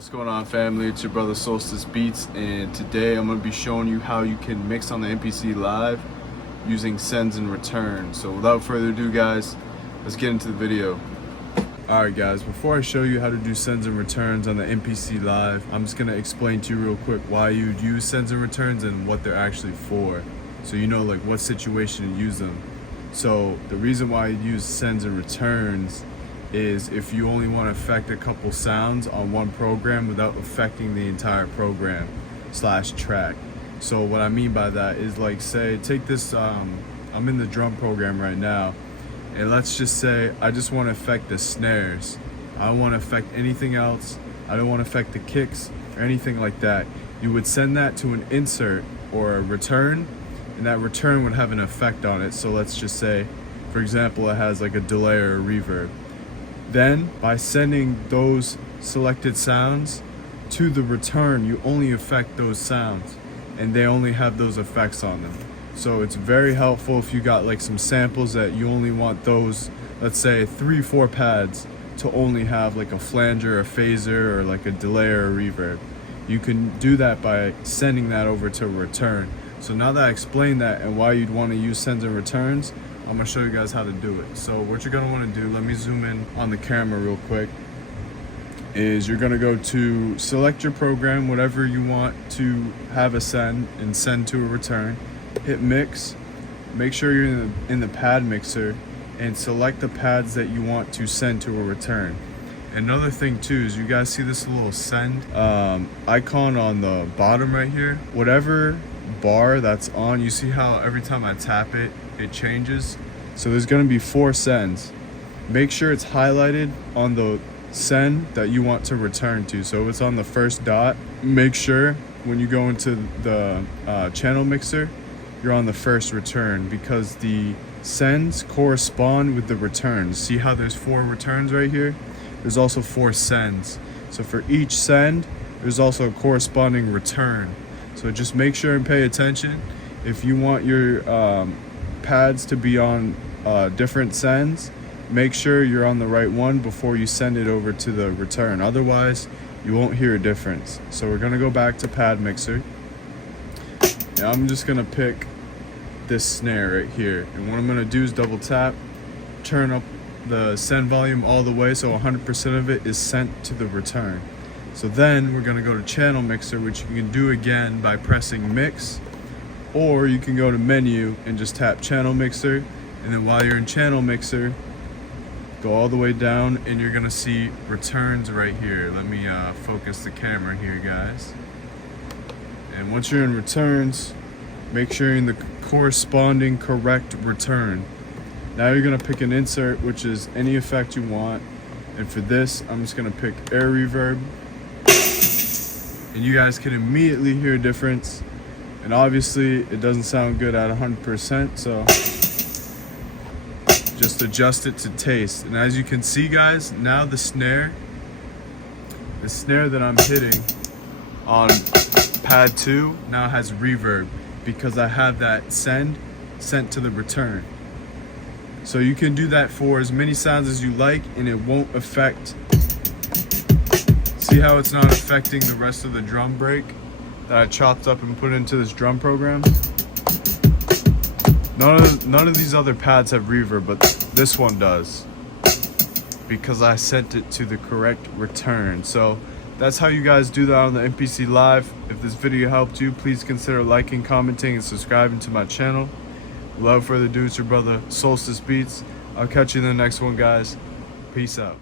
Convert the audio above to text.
What's going on, family? It's your brother Solstice Beats, and today I'm going to be showing you how you can mix on the MPC Live using sends and returns. So without further ado, guys, let's get into the video. Alright guys, before I show you how to do sends and returns on the MPC Live, I'm just going to explain to you real quick why you'd use sends and returns and what they're actually for, so you know like what situation to use them. So the reason why you use sends and returns is if you only want to affect a couple sounds on one program without affecting the entire program / track. So what I mean by that is, like, say, take this, I'm in the drum program right now, and let's just say I just want to affect the snares. I don't want to affect anything else. I don't want to affect the kicks or anything like that. You would send that to an insert or a return, and that return would have an effect on it. So let's just say, for example, it has like a delay or a reverb. Then, by sending those selected sounds to the return, you only affect those sounds, and they only have those effects on them. So it's very helpful if you got like some samples that you only want those, let's say 3-4 pads, to only have like a flanger, a phaser, or like a delay or a reverb. You can do that by sending that over to return. So now that I explained that and why you'd want to use sends and returns, I'm going to show you guys how to do it. So what you're going to want to do, let me zoom in on the camera real quick, is you're going to go to select your program, whatever you want to have a send and send to a return. Hit mix, make sure you're in the pad mixer, and select the pads that you want to send to a return. Another thing too is, you guys see this little send icon on the bottom right here? Whatever bar that's on, you see how every time I tap it, it changes? So there's going to be 4 sends. Make sure it's highlighted on the send that you want to return to. So if it's on the first dot, make sure when you go into the channel mixer, you're on the first return, because the sends correspond with the returns. See how there's 4 returns right here? There's also 4 sends. So for each send, there's also a corresponding return. So just make sure and pay attention. If you want your pads to be on different sends, make sure you're on the right one before you send it over to the return. Otherwise, you won't hear a difference. So we're gonna go back to pad mixer. And I'm just gonna pick this snare right here. And what I'm gonna do is double tap, turn up the send volume all the way so 100% of it is sent to the return. So then we're gonna go to channel mixer, which you can do again by pressing mix, or you can go to menu and just tap channel mixer, and then while you're in channel mixer, go all the way down and you're gonna see returns right here. Let me focus the camera here, guys. And once you're in returns, make sure you're in the corresponding correct return. Now you're gonna pick an insert, which is any effect you want. And for this, I'm just gonna pick air reverb. And you guys can immediately hear a difference. And obviously it doesn't sound good at 100%, so just adjust it to taste. And as you can see, guys, now the snare that I'm hitting on pad 2 now has reverb, because I have that send sent to the return. So you can do that for as many sounds as you like, and it won't affect. See how it's not affecting the rest of the drum break that I chopped up and put into this drum program? None of these other pads have reverb, but this one does, because I sent it to the correct return. So that's how you guys do that on the MPC Live. If this video helped you, please consider liking, commenting, and subscribing to my channel. Without further ado, it's your brother Solstice Beats. I'll catch you in the next one, guys. Peace out.